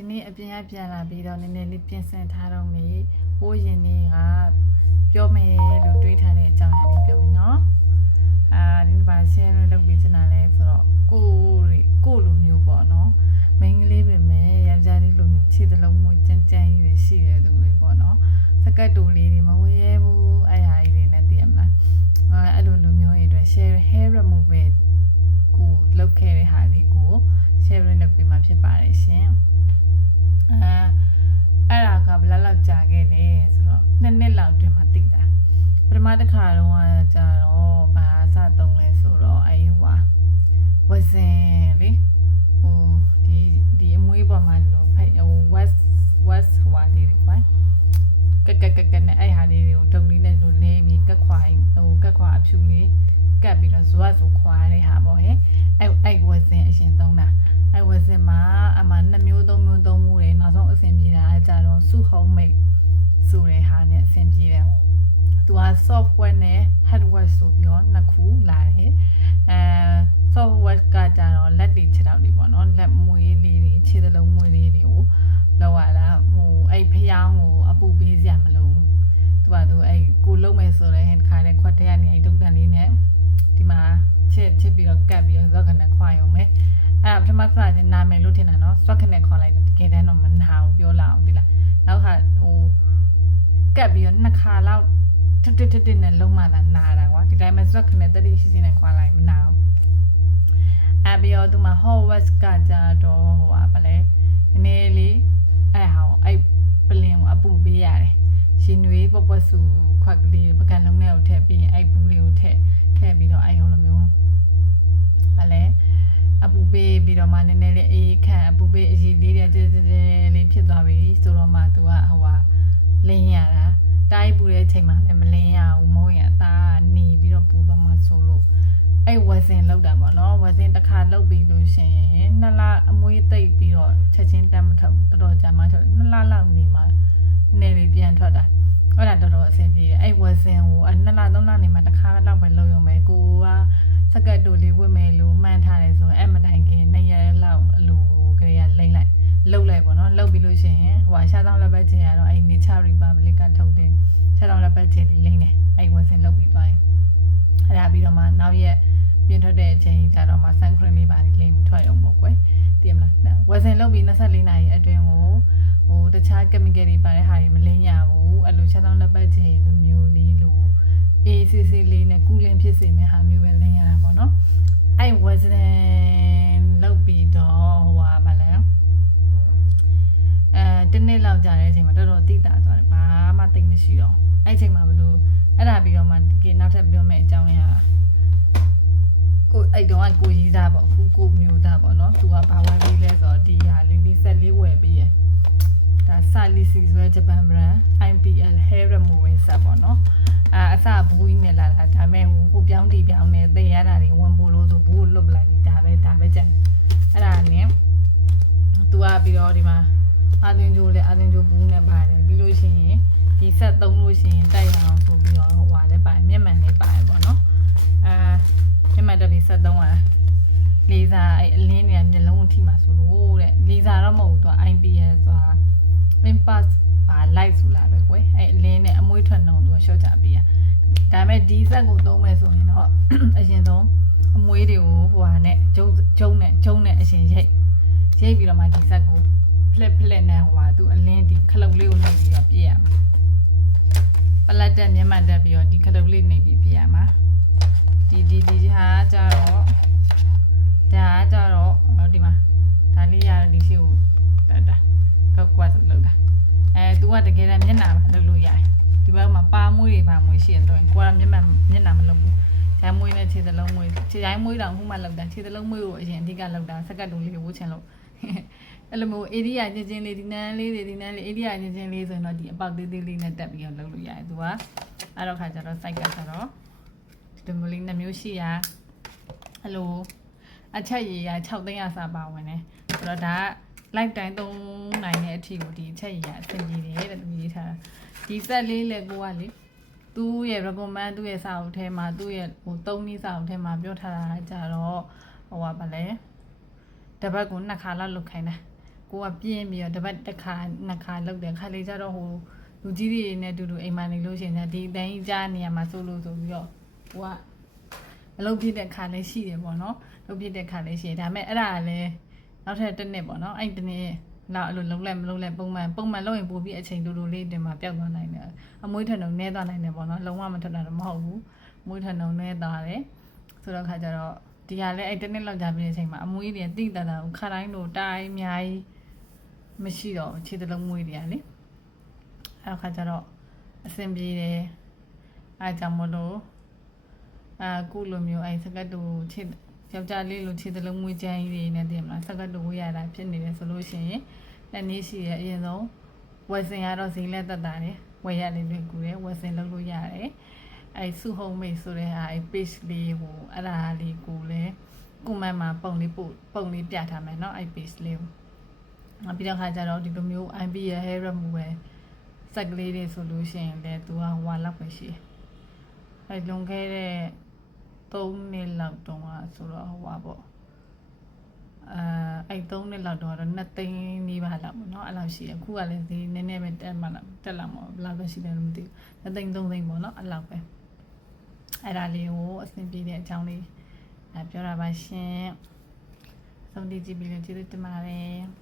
ဒီနေ့အပြင်ပြန်လာပြီးတော့နည်းနည်းလေးပြင်ဆင်ထားတော့မေဟိုးရင်နေကပြောမယ်လို့တွေးထားတဲ့အကြောင်းအရာလေးပြောမယ်နော်ဒီနေ့ပါရှင်းလုပ်ပြီးချင်တာလဲဆိုတော့ကိုလိုမျိုးပေါ့နော်မိန်းကလေးပဲမဲ့ယောက်ျားလေးလိုမျိုးခြေသလုံးမွေးကြမ်းကြမ်းကြီးတွေရှိတဲ့သူတွေပေါ့နော်စကတ်တူလေးတွေမဝေရဲဘူးအဲ့ဟာကြီးတွေနဲ့တည်ရမလားအဲ့လိုမျိုးတွေအတွက် share hair removal ကိုလုပ်ခဲ့တဲ့ဟာလေးကို sharing လုပ်ပြီးမှဖြစ်ပါတယ်ရှင်အဲ့ဒါကဘယ်လောက်ကြာခဲ့လဲဆိုတော့2နှစ်လောက်တွင်မှသိတာပထမတစ်ခါတော့ကြာတော့ဘာစသုံးလဲဆိုတော့ဝဇင်လေဒီအမွေးပေါ်မှာလို့west ဟွာလေးတွေပိုင်းကနဲ့အဲ့ဟာလေးတွေကိုဒုံလေးနဲ့လို့လဲပြီးကက်ခွာအဖြူလေးကတ်ပြီးတော့ဇွတ်ဆိုခွာတဲ့ဟာပေါ့ဟဲ့အဲ့ဝဇင်အရင်သုံးတာအဲ့ဝဇင်မှာအမှ2မျိုး3မျိုးသုံးမှုတယ်နောက်ဆုံးအဆင်ပြေတာအကြတော့စု homemade ဆိုတဲ့ဟာနဲ့အဆင်ပြေတယ်သူက software နဲ့ hardware ဆိုပြီးတော့နှစ်ခုလာတယ်software ကကြတော့လက်တွေခြေထောက်တွေပေါ့နော်လက်မွေးလေးတွေခြေသလုံးမွေးလေးတွေကိုလောက်ရတာအဲ့ဖျောင်းကိုအပူပေးစရာမလိုဘူးသူအဲ့ကိုလုံးမယ်ဆိုရင်တစ်ခါတည်းခွက်တရနေအဲ့ဒုတ်တန်လေးနဲ့ဒီမှာချစ်ပြီးတော့ကတ်ပြီးတော့ဇော့ခနဲ့ခွာရုံပဲအဲ့ဒါပထမစရင်နာမယ်လို့ထင်တာနော်ဇော့ခနဲ့ခွာလိုက်တော့တကယ်တမ်းတော့မနာဘူးပြောလာအောင်ဒီလားနောက်ခါကတ်ပြီးတော့2ခါလောက်တစ်နဲ့လုံးမသာနာတာကွာဒီတိုင်းမှာဇော့ခနဲ့တတိရှိနေခွာလိုက်မနာဘူးအဲ့ပြီးတော့သူမှာ hot west ကကြတော့ဗလဲနည်းနည်းလေးအဲ့ပလင်ကိုအပူပေးရတယ်ရှင်နွေးပပဆူခွက်ကလေးပကံလုံးနဲ့ကိုထည့်ပြီးအဲ့ဘူးလေးကိုထည့်ပြီးတော့အဲ့ဟိုလိုမျိုးဗလဲအပူပေးပြီးတော့မှနည်းနည်းလေးအေးခန့်အပူပေးအရည်လေးတဲ့လေးဖြစ်သွားပြီဆိုတော့မှသူကလင်းရတာတိုင်းပူတဲ့အချိန်မှာလည်းမလင်းရဘူးမဟုတ်ရင်အသားနေပြီးတော့ပူသွားမှဆိုလို့အဲ့ဝဇင်လောက်တာပေါ့နော်ဝဇင်တစ်ခါလောက်ပြီးလို့ရှင်2လအမွေးသိပ်ပြီးတော့ချက်ချင်းတက်မထွက်တော်တော်ကြာမှထွက်2လလောက်နေမှနည်းလေးပြန်ထွက်တာအဲ့ဒါတော်တော်အဆင်ပြေတယ်အဲ့ဝဇင်ကို2လ3လနေမှတစ်ခါလောက်ပဲလောက်ရုံပဲကိုကစကတ်တူလေးဝတ်မယ်လို့မှန်းထားတယ်ဆိုရင်အဲ့မတိုင်ခင်2ရက်လောက်အလိုကလေးကလိမ့်လိုက်လှုပ်လိုက်ပေါ့နော်လှုပ်ပြီးလို့ရှိရင်ရှားတောင်းလက်ပတ်ချေရတော့အဲ့ Nature Republic ကထုတ်တယ်ရှားတောင်းလက်ပတ်ချေလေးလိမ့်တယ်အဲ့ဝဇင်လှုပ်ပြီးသွားရင်အဲ့ဒါပြီးတော့မှနောက်ရက်ပြင်ထွက်တဲ့အချိန်ကျတော့မှ sun cream လေးပါလိမ့်ထွက်ရုံပေါ့ကွယ်သိရမလားဝဇင်လှုပ်ပြီး24နာရီအတွင်းကိုတခြား chemical တွေပါတဲ့ဟာတွေမလိမ့်ရဘူးအဲ့လိုရှားတောင်းလက်ပတ်ချေလိုမျိုးလေးလိုအေးစစ်စစ်လေးနဲ့ကူးလင်းဖြစ်စေမယ့်ဟာမျိုးပဲလိမ့်ရတာပေါ့နော်အဲ့ဝဇင်လောက်ပြီးတော့ဗာလဲတနေ့လောက်ကြာတဲ့အချိန်မှာတော်တော်တိတာသွားတယ်ဘာမှသိမရှိတော့အဲ့ချိန်မှာဘလို့အဲ့ဒါပြီးတော့မှဒီကနောက်ထပ်ပြောမယ့်အကြောင်းအရာကိုအဲ့တော့ကိုရေးသားပေါ့ခုကိုမျိုးသားပေါ့နော်သူကဘာဝယ်ပြီးလဲဆိုတော့ဒီဟာလေးဆက်လေးဝယ်ပြီးရဒါဆာလီစီဆိုတဲ့ဂျပန် brand IPL hair removal set ပေါ့နော်အစဘူးကြီးနဲ့လာတာဒါမဲ့ဟိုပြောင်းတီပြောင်းနေသိရတာတွေဝင်ဖို့လို့ဆိုဘူးလွတ်ပလိုက်ပြီးဒါပဲကြံအဲ့ဒါနဲ့သူကပြီးတော့ဒီမှာအာသင်ဂျိုဘူးနဲ့ပါတယ်ပြီးလို့ရှိရင်ဒီဆက်သုံးလို့ရှိရင်တိုက်ရအောင်ဆိုပြီးတော့လည်းပါတယ်မျက်မှန်လေးပါတယ်ပေါ့နော်မျက်မှန်တက်ပြီးဆက်သုံးရတာလေဆာအဲ့အလင်းတွေကမျက်လုံးကိုထိမှာဆိုလို့တဲ့လေဆာတော့မဟုတ်ဘူးသူက IPL ဆိုတာ impact ဘာ light ဆိုလာပဲကွယ်အဲ့အလင်းနဲ့အမွှေးထွက်နှုံသူက short ချပေးရဒါပေမဲ့ဒီဆက်ကိုသုံးမယ်ဆိုရင်တော့အရင်ဆုံးအမွှေးတွေကိုနဲ့ကျုံနဲ့အရင်ရိတ်ပြီးတော့မှဒီဆက်ကိုဖလက်နဲ့သူအလင်းဒီခလုတ်လေးကိုနှိပ်ပြီးတော့ပြည့်ရမှာပလက်တက်မျက်မှန်တက်ပြီးတော့ဒီခလုတ်လေးနှိပ်ပြီးပြည့်ရမှာဒီဟာကြတော့ဒီမှာဒါလေးရဒီရှိကိုကောက်ကွက်လောက်တာသူကတကယ်တမ်းမျက်နှာမှာလုပ်လို့ရတယ်ဒီဘက်မှာပါမွေးတွေပါမွေးရှိရင်တော့ကိုကမျက်နှာမလုပ်ဘူးခြေမွေးနဲ့ခြေသလုံးမွေးခြေတိုင်းမွေးတောင်ခုမှလောက်တာခြေသလုံးမွေးကိုအရင်အဓိကလောက်တာစကတ်တူလေးကိုဝှချင်လို့အဲ့လိုမျိုး area ချင်းလေးဒီနန်းလေး area ချင်းလေးဆိုရင်တော့ဒီအပေါက်သေးသေးလေးနဲ့တက်ပြီးတော့လုပ်လို့ရတယ်သူကအဲ့တော့ခါကျတော့ site ကကျတော့ဒီမျိုးလေး2မျိုးရှိရအဲ့လိုအချက်ရည်ရ6သိန်းအစားပါဝင်တယ်ဆိုတော့ဒါက live time 3နိုင်တဲ့အထိကိုဒီအချက်ရည်ရအဆင်ပြေတယ်တဲ့သူရေးထားတာဒီ set လေးလည်းကိုကလေသူ့ရဲ့ recommend သူ့ရဲ့စာအုပ်ထဲမှာသူ့ရဲ့3နည်းစာအုပ်ထဲမှာပြောထားတာကြတော့ဗာလဲတပတ်ကို2ခါလောက်လုပ်ခိုင်းတာ ကိုကပြင်းပြီးတော့တပတ်တစ်ခါနှစ်ခါလောက်တယ်ခါလေးကျတော့ဟိုလူကြီးတွေနဲ့တူတူအိမ်မှာနေလို့ရှိရင်ဒီအတိုင်းကြားနေရမှာစိုးလို့ဆိုပြီးတော့ကိုကမလုပ်ဖြစ်တဲ့ခါလေးရှိတယ်ပေါ့နော်လုပ်ဖြစ်တဲ့ခါလေးရှိတယ်ဒါပေမဲ့အဲ့ဒါလည်းနောက်ထပ်တစ်နှစ်ပေါ့နော်အဲ့တစ်နှစ်နောက်အဲ့လိုလုံးလဲမလုံးလဲပုံမှန်လုပ်ရင်ပို့ပြီးအချိန်တူတူလေးတင်မှာပျောက်သွားနိုင်တယ်အမွေးထန်ုံနဲသွားနိုင်တယ်ပေါ့နော်လုံးဝမထွက်တာတော့မဟုတ်ဘူးအမွေးထန်ုံနဲသွားတယ်ဆိုတော့ခါကျတော့ဒီဟာလည်းအဲ့တစ်နှစ်လောက်ကြာပြီးတဲ့အချိန်မှာအမွေးတွေတိတလာခါတိုင်းလိုတိုင်းအများကြီးမရှိတော့ခြေတလုံးမွေးတွေကလေအဲ့ခါကျတော့အဆင်ပြေတယ်အားကြောင့်မလို့ကုလိုမျိုးအဲ့စကတ်တူခြေယောက်ျားလေးလိုခြေတလုံးမွေးချမ်းကြီးတွေနဲ့တည်မလားစကတ်တူဝေးရတာဖြစ်နေတယ်ဆိုလို့ရှိရင်လက်နည်းရှိရဲ့အရင်ဆုံးဝယ်စင်ရတော့ဈေးလက်သက်တာတယ်ဝယ်ရလေးလွယ်ကူတယ်ဝယ်စင်လုပ်လို့ရတယ်အဲ့စုဟုံးမိတ်ဆိုတဲ့ဟာအဲ့ page လေးဟိုအဲ့ဒါလေးကိုလည်းကွန်မန့်မှာပုံလေးပြထားမယ်เนาะအဲ့ page လေးကိုပြီးတော့ခါကျတော့ဒီလိုမျိုး IP ရဲ့ hair removal စက်ကလေးတွေဆိုလို့ရှိရင်လည်းသူကဟိုလောက်ပဲရှိတယ်အဲ့လွန်ခဲ့တဲ့3နှစ်လောက်တုန်းကဆိုတော့ဟိုပါပေါ့အဲ့3နှစ်လောက်တော့2သိန်းနီးပါးလောက်ပေါ့နော်အဲ့လောက်ရှိတယ်အခုကလည်းဒီနည်းနည်းပဲတက်လာမှာဘယ်လောက်ပဲရှိတယ်မသိဘူး2သိန်း3သိန်းပေါ့နော်အဲ့လောက်ပဲအဲ့ဒါလေးကိုအဆင်ပြေတဲ့အကြောင်းလေးပြောတာပါရှင်ဆုံးဖြတ်ကြည့်ပြီးလို့ကျေးဇူးတင်ပါတယ်